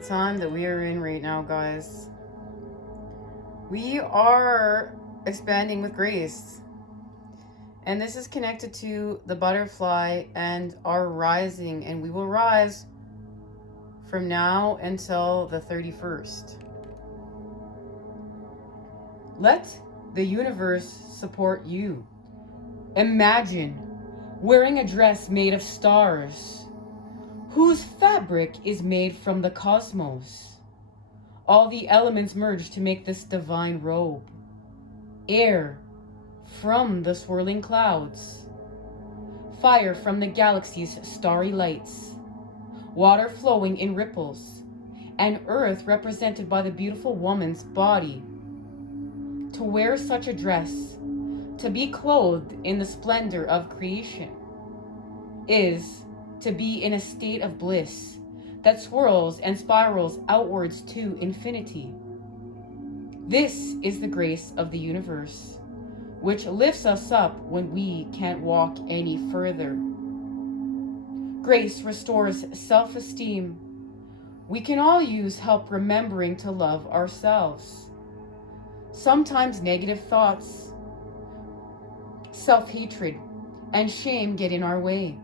the time that we are in right now, guys. We are expanding with grace. And this is connected to the butterfly and our rising. And we will rise from now until the 31st. Let the universe support you. Imagine wearing a dress made of stars, whose fabric is made from the cosmos. All the elements merge to make this divine robe. Air from the swirling clouds, fire from the galaxy's starry lights, water flowing in ripples, and earth represented by the beautiful woman's body. To wear such a dress, to be clothed in the splendor of creation, is to be in a state of bliss that swirls and spirals outwards to infinity. This is the grace of the universe, which lifts us up when we can't walk any further. Grace restores self-esteem. We can all use help remembering to love ourselves. Sometimes negative thoughts, self-hatred, and shame get in our way.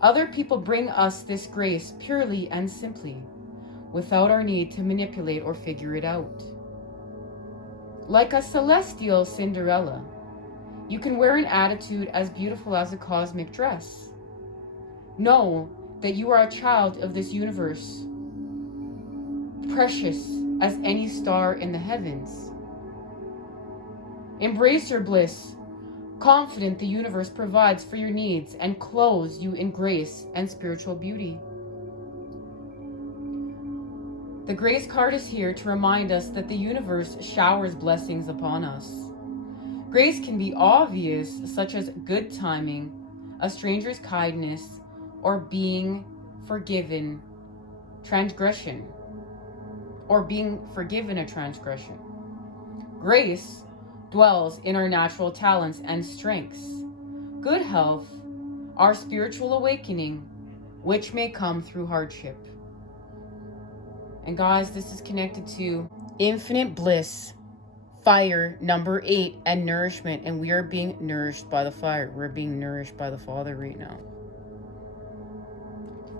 Other people bring us this grace purely and simply, without our need to manipulate or figure it out. Like a celestial Cinderella, you can wear an attitude as beautiful as a cosmic dress. Know that you are a child of this universe, precious as any star in the heavens. Embrace your bliss, confident the universe provides for your needs and clothes you in grace and spiritual beauty. The grace card is here to remind us that the universe showers blessings upon us. Grace can be obvious, such as good timing, a stranger's kindness, or being forgiven transgression, or being forgiven a transgression. Grace dwells in our natural talents and strengths, good health, our spiritual awakening, which may come through hardship. And guys, this is connected to infinite bliss, fire, number 8, and nourishment. And we are being nourished by the fire. We're being nourished by the Father right now.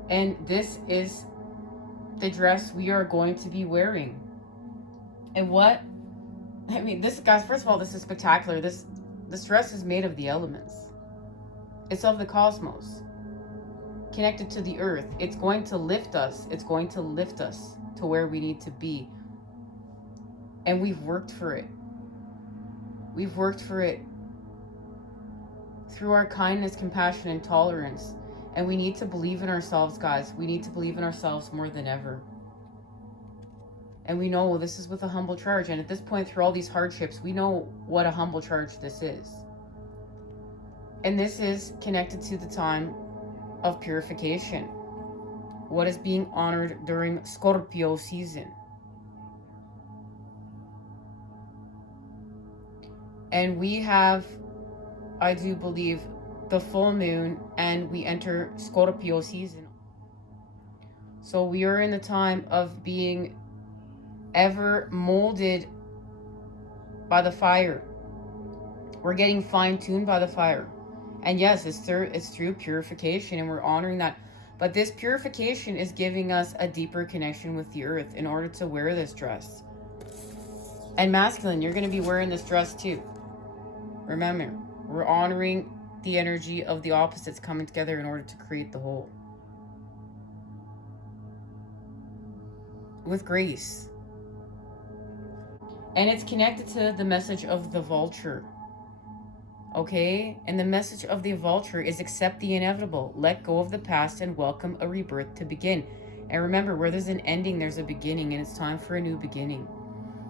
And this is the dress we are going to be wearing. And what? I mean, this, guys, first of all, this is spectacular. This dress is made of the elements. It's of the cosmos, connected to the earth. It's going to lift us. It's going to lift us to where we need to be. And we've worked for it. We've worked for it through our kindness, compassion, and tolerance. And we need to believe in ourselves, guys. We need to believe in ourselves more than ever. And we know this is with a humble charge. And at this point, through all these hardships, we know what a humble charge this is. And this is connected to the time of purification. What is being honored during Scorpio season. And we have, I do believe, the full moon, and we enter Scorpio season. So we are in the time of being ever molded by the fire. We're getting fine-tuned by the fire. And yes, it's through purification, and we're honoring that. But this purification is giving us a deeper connection with the earth in order to wear this dress. And masculine, you're going to be wearing this dress too. Remember, we're honoring the energy of the opposites coming together in order to create the whole. With grace. And it's connected to the message of the vulture. Okay? And the message of the vulture is accept the inevitable. Let go of the past and welcome a rebirth to begin. And remember, where there's an ending, there's a beginning. And it's time for a new beginning.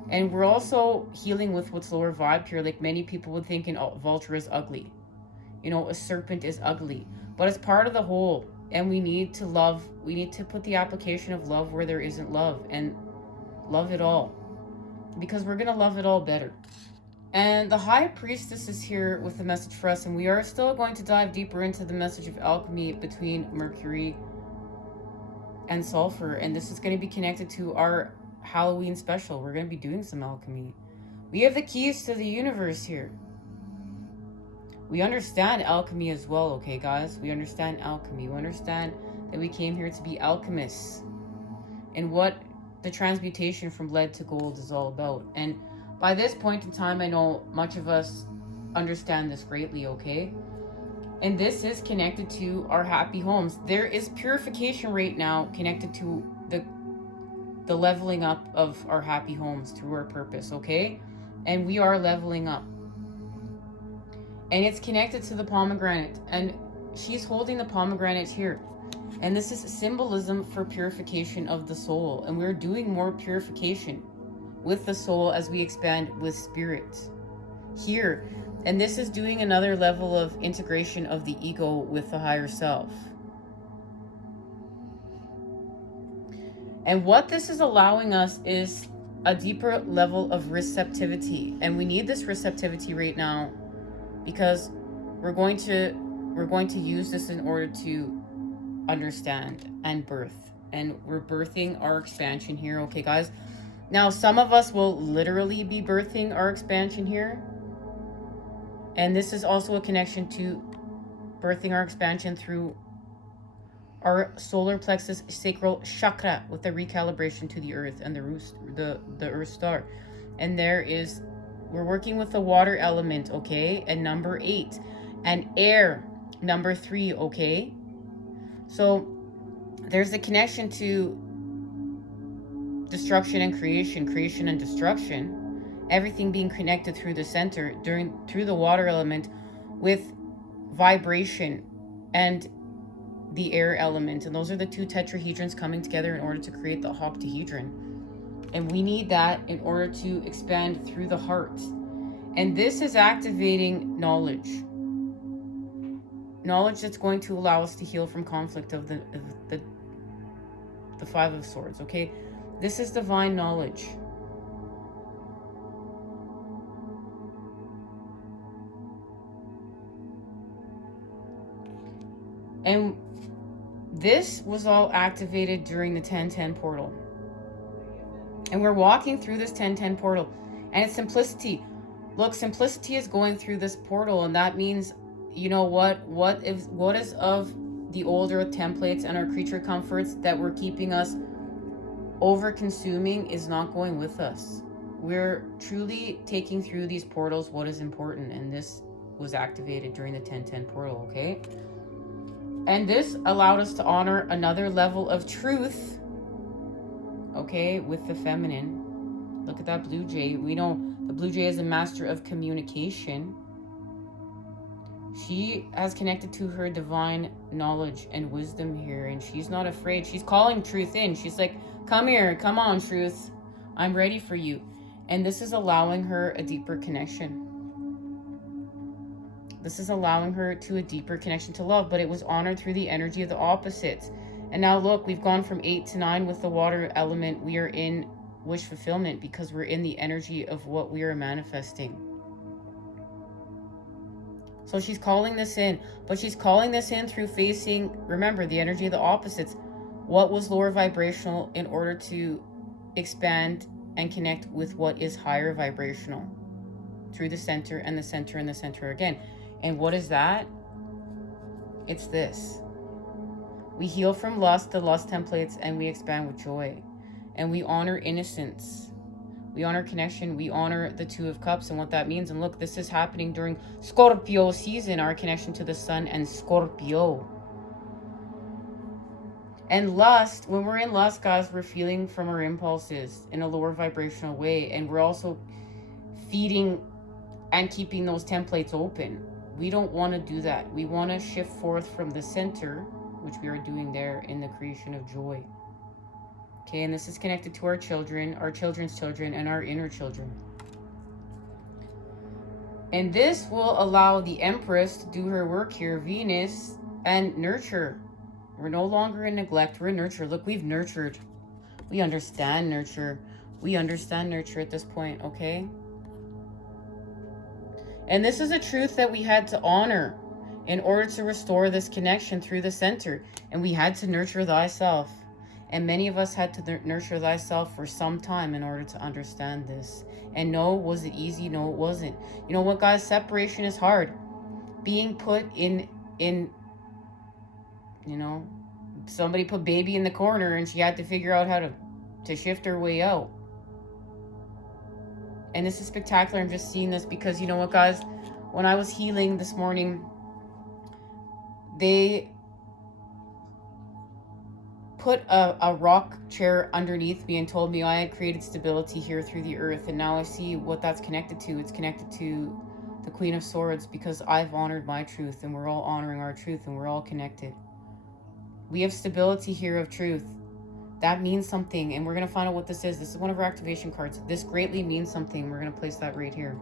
And we're also healing with what's lower vibe here. Like many people would think vulture is ugly. You know, a serpent is ugly. But it's part of the whole. And we need to love. We need to put the application of love where there isn't love. And love it all. Because we're going to love it all better. And the High Priestess is here with the message for us. And we are still going to dive deeper into the message of alchemy between Mercury and sulfur. And this is going to be connected to our Halloween special. We're going to be doing some alchemy. We have the keys to the universe here. We understand alchemy as well, okay, guys? We understand alchemy. We understand that we came here to be alchemists and what the transmutation from lead to gold is all about. And by this point in time, I know much of us understand this greatly, okay? And this is connected to our happy homes. There is purification right now connected to the leveling up of our happy homes through our purpose, okay? And we are leveling up. And it's connected to the pomegranate. And she's holding the pomegranate here. And this is symbolism for purification of the soul. And we're doing more purification with the soul as we expand with spirit here. And this is doing another level of integration of the ego with the higher self. And what this is allowing us is a deeper level of receptivity. And we need this receptivity right now because we're going to use this in order to understand and birth. And we're birthing our expansion here, okay, guys? Now, some of us will literally be birthing our expansion here. And this is also a connection to birthing our expansion through our solar plexus sacral chakra with the recalibration to the earth and the earth star. And we're working with the water element, okay? And number 8. And air, number 3, okay? So there's a connection to destruction and creation and destruction. Everything being connected through the center, through the water element with vibration and the air element. And those are the two tetrahedrons coming together in order to create the octahedron. And we need that in order to expand through the heart. And this is activating knowledge. Knowledge that's going to allow us to heal from conflict of the 5 of Swords, okay? This is divine knowledge. And this was all activated during the 1010 portal. And we're walking through this 1010 portal. And it's simplicity. Look, simplicity is going through this portal. And that means, you know what is of the older templates and our creature comforts that were keeping us over consuming is not going with us. We're truly taking through these portals what is important. And this was activated during the 1010 portal, okay? And this allowed us to honor another level of truth, okay, with the feminine. Look at that blue jay. We know the blue jay is a master of communication. She has connected to her divine knowledge and wisdom here, and she's not afraid. She's calling truth in. She's like, come here, come on, truth. I'm ready for you. And this is allowing her a deeper connection. This is allowing her to a deeper connection to love, but it was honored through the energy of the opposites. And now look, we've gone from 8 to 9 with the water element. We are in wish fulfillment because we're in the energy of what we are manifesting. So she's calling this in, but she's calling this in through facing, remember, the energy of the opposites. What was lower vibrational in order to expand and connect with what is higher vibrational through the center and the center and the center again. And what is that? It's this. We heal from lust, the lust templates, and we expand with joy. And we honor innocence. We honor connection. We honor the 2 of Cups and what that means. And look, this is happening during Scorpio season, our connection to the sun and Scorpio. And lust, when we're in lust, guys, we're feeling from our impulses in a lower vibrational way. And we're also feeding and keeping those templates open. We don't want to do that. We want to shift forth from the center, which we are doing there in the creation of joy. Okay, and this is connected to our children, our children's children, and our inner children. And this will allow the Empress to do her work here, Venus, and nurture. We're no longer in neglect, we're in nurture. Look, we've nurtured. We understand nurture. We understand nurture at this point, okay? And this is a truth that we had to honor in order to restore this connection through the center. And we had to nurture thyself. And many of us had to nurture thyself for some time in order to understand this. And no, was it easy? No, it wasn't. You know what, guys? Separation is hard. Being put in, you know, somebody put baby in the corner and she had to figure out how to shift her way out. And this is spectacular. I'm just seeing this because, you know what, guys? When I was healing this morning, they put a rock chair underneath me and told me I had created stability here through the earth. And now I see what that's connected to. It's connected to the Queen of Swords, because I've honored my truth and we're all honoring our truth and we're all connected. We have stability here of truth. That means something, and we're going to find out what this is. This is one of our activation cards. This greatly means something. We're going to place that right here.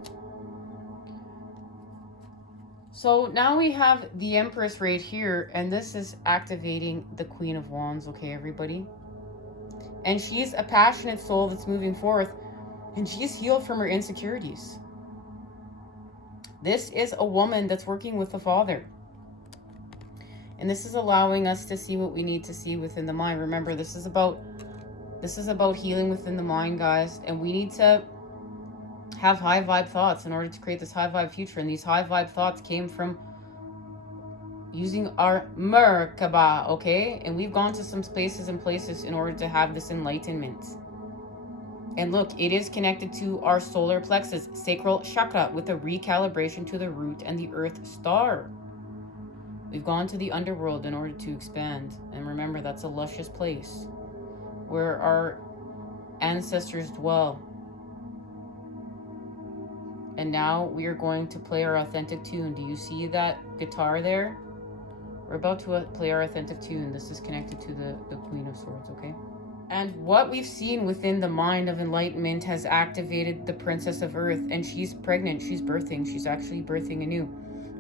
So now we have the Empress right here, and this is activating the Queen of Wands, okay, everybody? And she's a passionate soul that's moving forth, and she's healed from her insecurities. This is a woman that's working with the Father. And this is allowing us to see what we need to see within the mind. Remember, this is about healing within the mind, guys. And we need to have high vibe thoughts in order to create this high vibe future. And these high vibe thoughts came from using our Merkaba, okay? And we've gone to some spaces and places in order to have this enlightenment. And look, it is connected to our solar plexus, sacral chakra, with a recalibration to the root and the earth star. We've gone to the underworld in order to expand. And remember, that's a luscious place where our ancestors dwell. And now we are going to play our authentic tune. Do you see that guitar there? We're about to play our authentic tune. This is connected to the Queen of Swords, okay? And what we've seen within the mind of enlightenment has activated the Princess of Earth. And she's pregnant. She's birthing. She's actually birthing anew.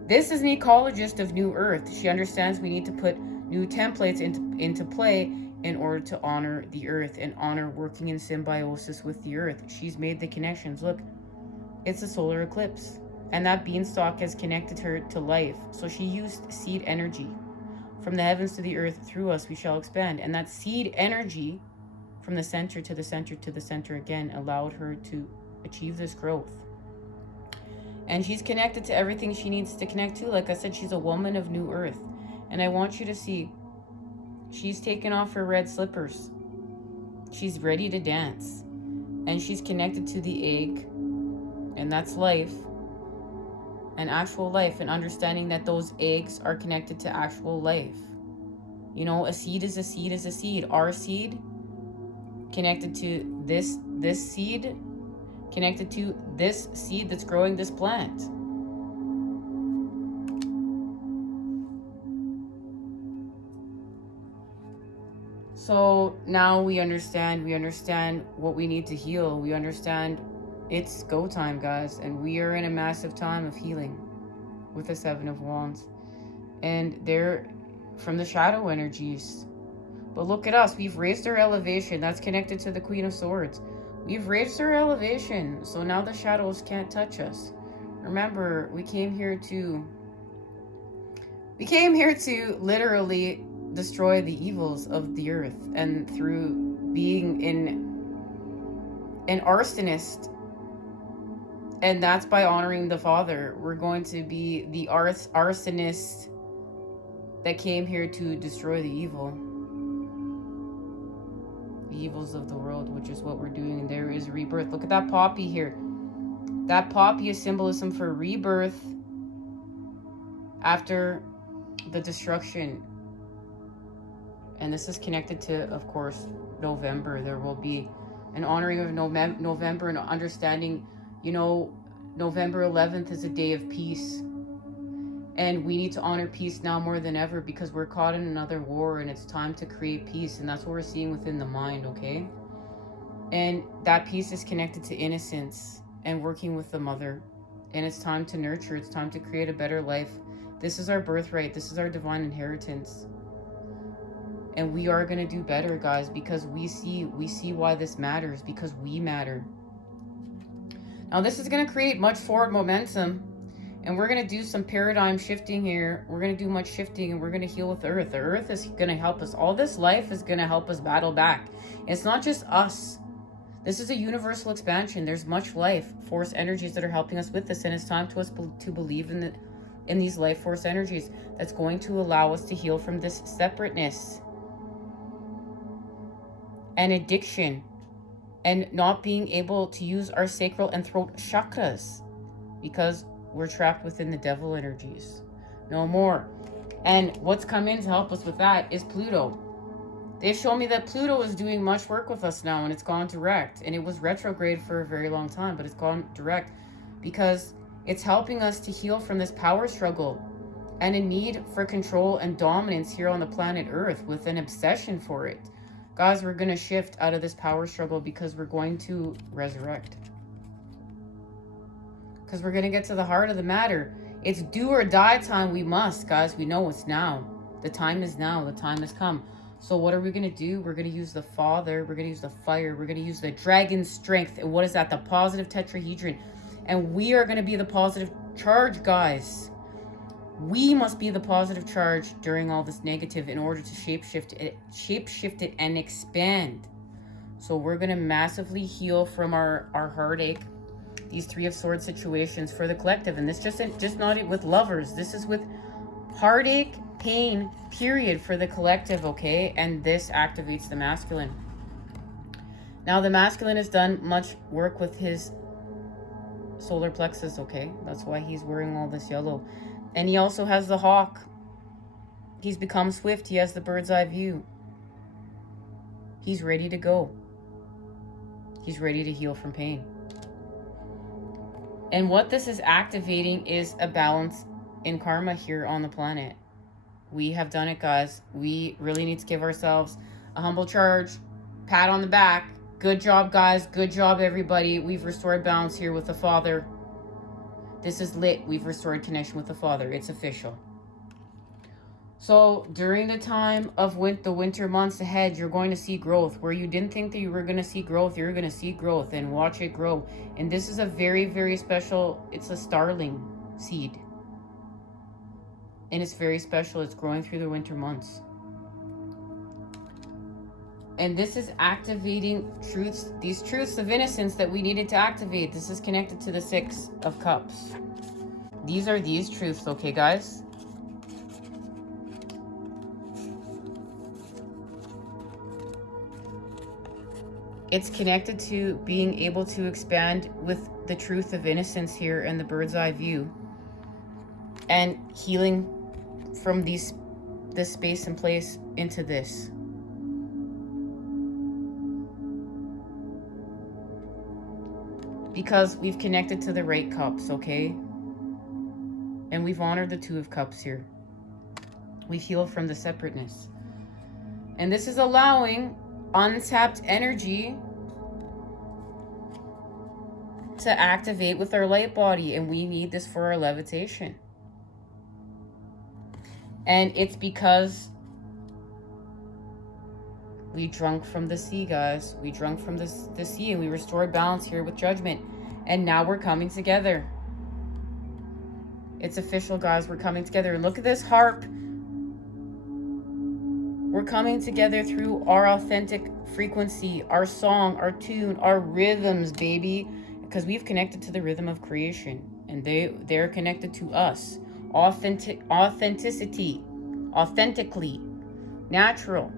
This is an ecologist of New Earth. She understands we need to put new templates into play in order to honor the Earth and honor working in symbiosis with the Earth. She's made the connections. Look, it's a solar eclipse. And that beanstalk has connected her to life. So she used seed energy. From the heavens to the earth, through us we shall expand. And that seed energy from the center to the center to the center again allowed her to achieve this growth. And she's connected to everything she needs to connect to. Like I said, she's a woman of New Earth. And I want you to see, she's taken off her red slippers. She's ready to dance. And she's connected to the egg. And that's life. And actual life. And understanding that those eggs are connected to actual life. You know, a seed is a seed is a seed. Our seed connected to this seed, connected to this seed that's growing this plant. So now we understand what we need to heal. We understand it's go time, guys. And we are in a massive time of healing with the Seven of Wands. And they're from the shadow energies. But look at us. We've raised our elevation. That's connected to the Queen of Swords. We've raised our elevation. So now the shadows can't touch us. Remember, we came here to literally destroy the evils of the earth. And through being an arsonist, and that's by honoring the Father, we're going to be the arsonist that came here to destroy the evils of the world, which is what we're doing. And there is rebirth. Look at that poppy here. That poppy is symbolism for rebirth after the destruction. And this is connected to, of course, November. There will be an honoring of November and understanding, you know, November 11th is a day of peace. And we need to honor peace now more than ever, because we're caught in another war and it's time to create peace. And that's what we're seeing within the mind, okay? And that peace is connected to innocence and working with the mother. And it's time to nurture. It's time to create a better life. This is our birthright. This is our divine inheritance. And we are going to do better, guys, because we see why this matters, because we matter. Now, this is going to create much forward momentum. And we're going to do some paradigm shifting here. We're going to do much shifting, and we're going to heal with the earth. The earth is going to help us. All this life is going to help us battle back. It's not just us. This is a universal expansion. There's much life force energies that are helping us with this, and it's time to us to believe in these life force energies that's going to allow us to heal from this separateness and addiction and not being able to use our sacral and throat chakras because we're trapped within the devil energies. No more. And what's come in to help us with that is Pluto. They've shown me that Pluto is doing much work with us now, and it's gone direct. And it was retrograde for a very long time, but it's gone direct because it's helping us to heal from this power struggle and a need for control and dominance here on the planet Earth with an obsession for it. Guys, we're going to shift out of this power struggle because we're going to resurrect. Because we're going to get to the heart of the matter. It's do or die time. We must, guys. We know it's now. The time is now. The time has come. So what are we going to do? We're going to use the Father. We're going to use the fire. We're going to use the dragon strength. And what is that? The positive tetrahedron. And we are going to be the positive charge, guys. We must be the positive charge during all this negative in order to shapeshift it and expand. So we're going to massively heal from our heartache. These Three of Swords situations for the collective. And this just not with lovers. This is with heartache, pain, period, for the collective, okay? And this activates the masculine. Now the masculine has done much work with his solar plexus, okay? That's why he's wearing all this yellow. And he also has the hawk. He's become swift. He has the bird's eye view. He's ready to go. He's ready to heal from pain. And what this is activating is a balance in karma here on the planet. We have done it, guys. We really need to give ourselves a humble charge, pat on the back. Good job, guys. Good job, everybody. We've restored balance here with the Father. This is lit. We've restored connection with the Father. It's official. So during the time of the winter months ahead, you're going to see growth. Where you didn't think that you were going to see growth, you're going to see growth and watch it grow. And this is a very, very special, it's a starling seed. And it's very special. It's growing through the winter months. And this is activating truths, these truths of innocence that we needed to activate. This is connected to the Six of Cups. These are these truths, okay, guys? It's connected to being able to expand with the truth of innocence here and the bird's eye view. And healing from this space and place into this. Because we've connected to the right cups, okay? And we've honored the Two of Cups here. We've healed from the separateness. And this is allowing untapped energy to activate with our light body. And we need this for our levitation. And it's because we drunk from the sea, guys. We drunk from the sea, and we restored balance here with judgment. And now we're coming together. It's official, guys. We're coming together. And look at this harp. We're coming together through our authentic frequency, our song, our tune, our rhythms, baby. Because we've connected to the rhythm of creation. And they're connected to us. Authenticity. Authentically. Natural.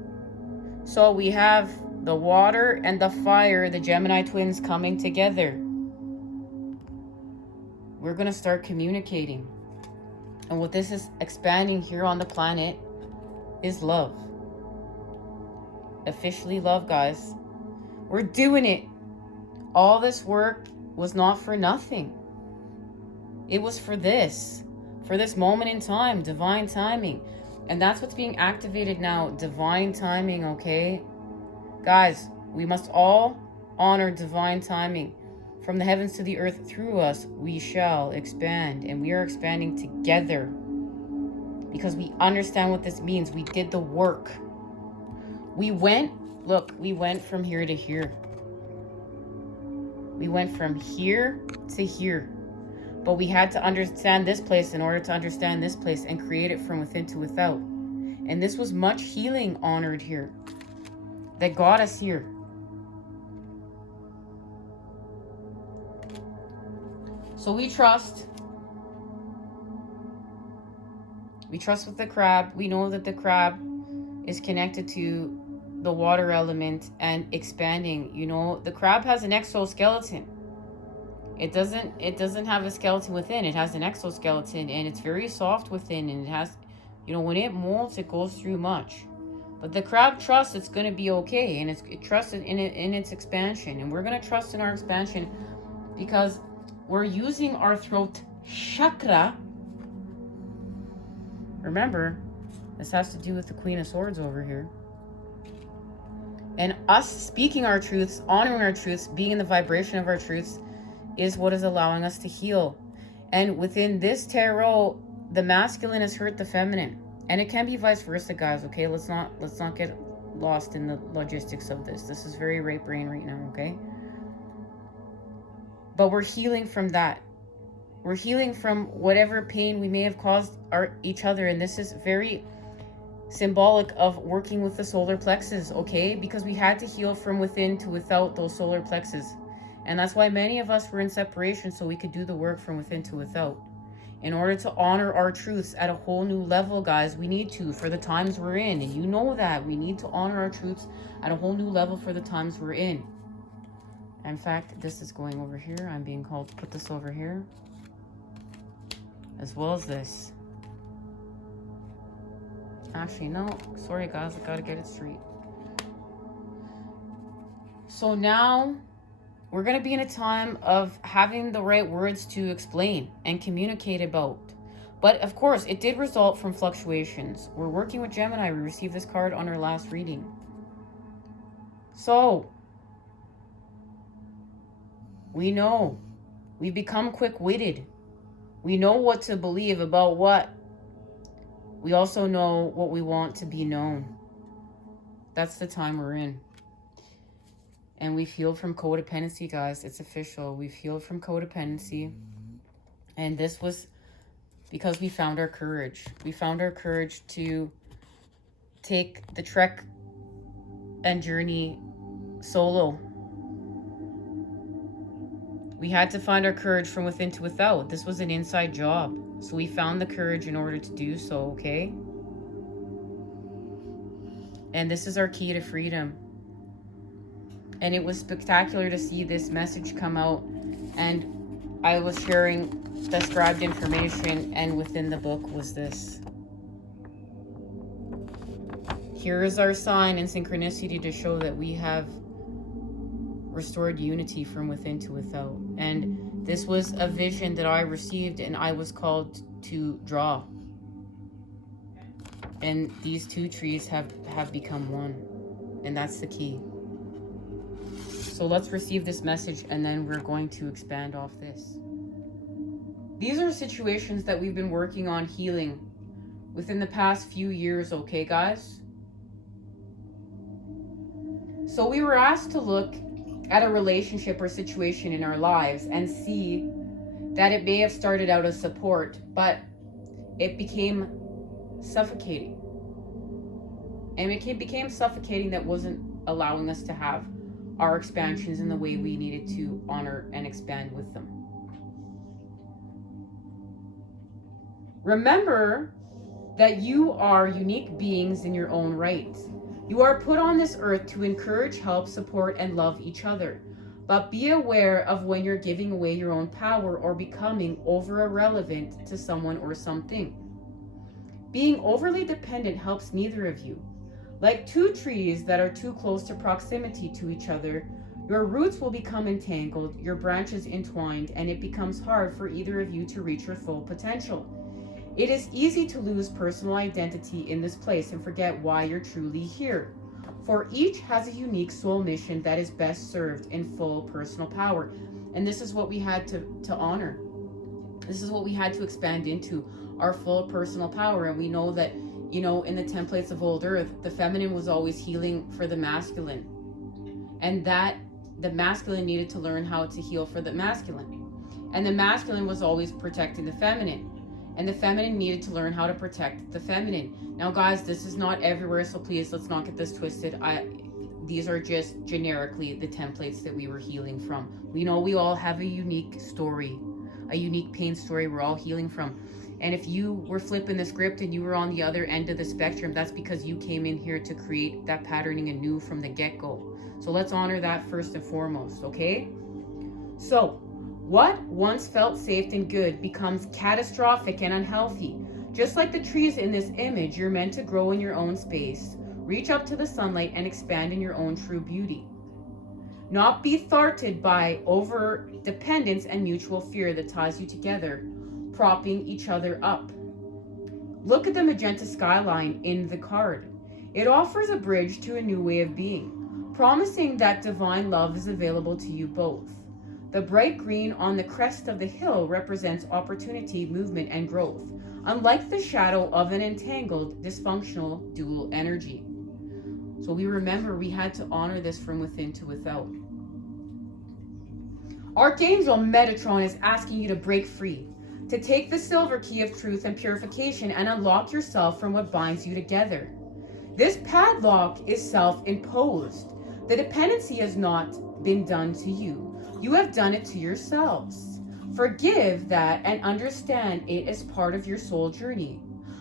So we have the water and the fire, the Gemini twins coming together. We're going to start communicating. And what this is expanding here on the planet is love. Officially love, guys. We're doing it. All this work was not for nothing. It was for this moment in time, divine timing. And that's what's being activated now, divine timing, okay? Guys, we must all honor divine timing. From the heavens to the earth, through us, we shall expand. And we are expanding together. Because we understand what this means. We did the work. We went from here to here. We went from here to here. But we had to understand this place in order to understand this place and create it from within to without. And this was much healing honored here that got us here. So we trust. We trust with the crab. We know that the crab is connected to the water element and expanding. You know, the crab has an exoskeleton. It doesn't have a skeleton within. It has an exoskeleton, and it's very soft within, and it has, you know, when it molts, it goes through much. But the crab trusts it's going to be okay, and it trusts in its expansion. And we're going to trust in our expansion because we're using our throat chakra. Remember, this has to do with the Queen of Swords over here. And us speaking our truths, honoring our truths, being in the vibration of our truths is what is allowing us to heal. And within this tarot, the masculine has hurt the feminine. And it can be vice versa, guys, okay? Let's not get lost in the logistics of this. This is very right brain right now, okay? But we're healing from that. We're healing from whatever pain we may have caused each other. And this is very symbolic of working with the solar plexus, okay? Because we had to heal from within to without those solar plexus. And that's why many of us were in separation, so we could do the work from within to without. In order to honor our truths at a whole new level, guys, we need to, for the times we're in. And you know that. We need to honor our truths at a whole new level for the times we're in. In fact, this is going over here. I'm being called to put this over here. As well as this. Actually, no. Sorry, guys. I gotta get it straight. So now we're going to be in a time of having the right words to explain and communicate about. But of course, it did result from fluctuations. We're working with Gemini. We received this card on our last reading. So, we know. We become quick-witted. We know what to believe about what. We also know what we want to be known. That's the time we're in. And we've healed from codependency, guys. It's official. We've healed from codependency. And this was because we found our courage. We found our courage to take the trek and journey solo. We had to find our courage from within to without. This was an inside job. So we found the courage in order to do so, okay? And this is our key to freedom. And it was spectacular to see this message come out. And I was sharing the scribed information, and within the book was this. Here is our sign and synchronicity to show that we have restored unity from within to without. And this was a vision that I received and I was called to draw. And these two trees have become one. And that's the key. So let's receive this message, and then we're going to expand off this. These are situations that we've been working on healing within the past few years, okay, guys? So we were asked to look at a relationship or situation in our lives and see that it may have started out as support, but it became suffocating. And it became suffocating that wasn't allowing us to have our expansions in the way we needed to honor and expand with them. Remember that you are unique beings in your own right. You are put on this earth to encourage, help, support, and love each other. But be aware of when you're giving away your own power or becoming over irrelevant to someone or something. Being overly dependent helps neither of you. Like two trees that are too close to proximity to each other, your roots will become entangled, your branches entwined, and it becomes hard for either of you to reach your full potential. It is easy to lose personal identity in this place and forget why you're truly here. For each has a unique soul mission that is best served in full personal power. And this is what we had to honor. This is what we had to expand into, our full personal power. And we know that, you know, in the templates of old earth, the feminine was always healing for the masculine. And that the masculine needed to learn how to heal for the masculine. And the masculine was always protecting the feminine. And the feminine needed to learn how to protect the feminine. Now, guys, this is not everywhere, so please, let's not get this twisted. These are just generically the templates that we were healing from. We know we all have a unique story, a unique pain story we're all healing from. And if you were flipping the script and you were on the other end of the spectrum, that's because you came in here to create that patterning anew from the get-go. So let's honor that first and foremost, okay? So, what once felt safe and good becomes catastrophic and unhealthy. Just like the trees in this image, you're meant to grow in your own space, reach up to the sunlight, and expand in your own true beauty. Not be thwarted by over-dependence and mutual fear that ties you together, propping each other up. Look at the magenta skyline in the card. It offers a bridge to a new way of being, promising that divine love is available to you both. The bright green on the crest of the hill represents opportunity, movement, and growth, unlike the shadow of an entangled, dysfunctional dual energy. So we remember we had to honor this from within to without. Archangel Metatron is asking you to break free, to take the silver key of truth and purification and unlock yourself from what binds you together. This padlock is self-imposed. The dependency has not been done to you. You have done it to yourselves. Forgive that and understand it as part of your soul journey.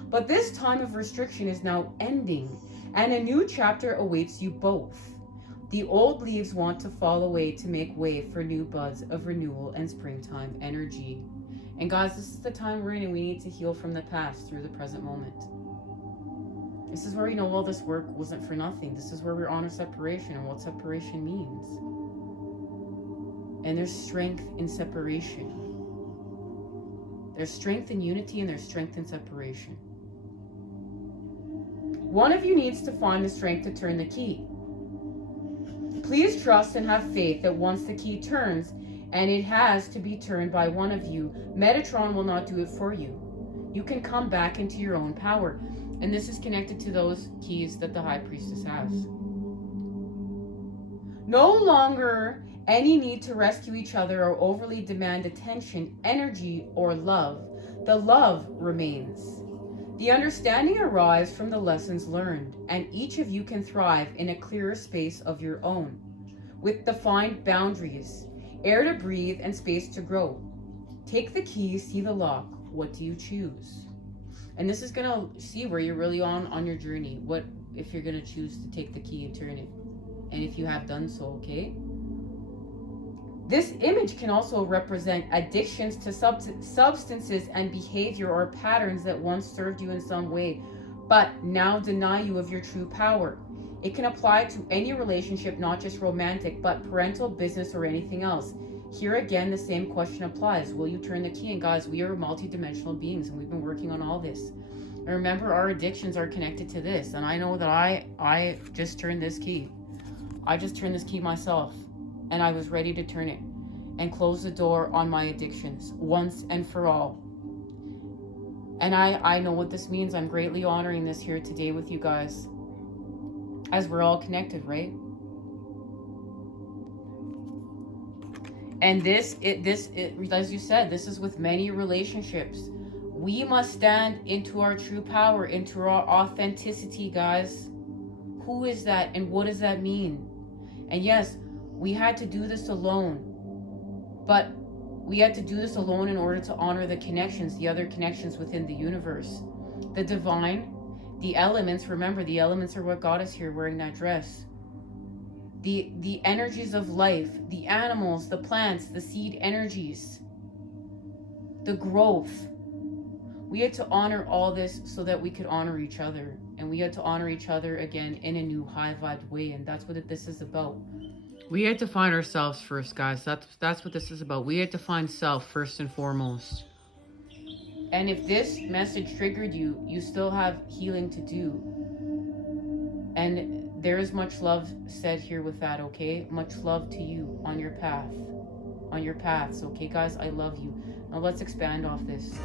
But this time of restriction is now ending, and a new chapter awaits you both. The old leaves want to fall away to make way for new buds of renewal and springtime energy. And guys, this is the time we're in, and we need to heal from the past through the present moment. This is where you know all this work wasn't for nothing. This is where we honor separation and what separation means. And there's strength in separation. There's strength in unity and there's strength in separation. One of you needs to find the strength to turn the key. Please trust and have faith that once the key turns, and it has to be turned by one of you, Metatron will not do it for you. You can come back into your own power. And this is connected to those keys that the High Priestess has. No longer any need to rescue each other or overly demand attention, energy, or love. The love remains. The understanding arrives from the lessons learned, and each of you can thrive in a clearer space of your own, with defined boundaries, air to breathe, and space to grow. Take the key, see the lock. What do you choose? And this is going to see where you're really on your journey. What if you're going to choose to take the key and turn it? And if you have done so, okay? This image can also represent addictions to substances and behavior or patterns that once served you in some way, but now deny you of your true power. It can apply to any relationship, not just romantic, but parental, business, or anything else. Here again, the same question applies. Will you turn the key? And guys, we are multidimensional beings, and we've been working on all this. And remember, our addictions are connected to this. And I know that I just turned this key. I just turned this key myself, and I was ready to turn it and close the door on my addictions once and for all. And I know what this means. I'm greatly honoring this here today with you guys, as we're all connected, right? And this, as you said, this is with many relationships. We must stand into our true power, into our authenticity, guys. Who is that and what does that mean? And yes, we had to do this alone. But we had to do this alone in order to honor the connections, the other connections within the universe. The divine, the elements, remember the elements are what got us here wearing that dress. The energies of life, the animals, the plants, the seed energies, the growth. We had to honor all this so that we could honor each other. And we had to honor each other again in a new high vibe way. And that's what this is about. We had to find ourselves first, guys. That's what this is about. We had to find self first and foremost. And if this message triggered you, you still have healing to do. And there is much love said here with that, okay? Much love to you on your path. On your paths, okay, guys? I love you. Now let's expand off this.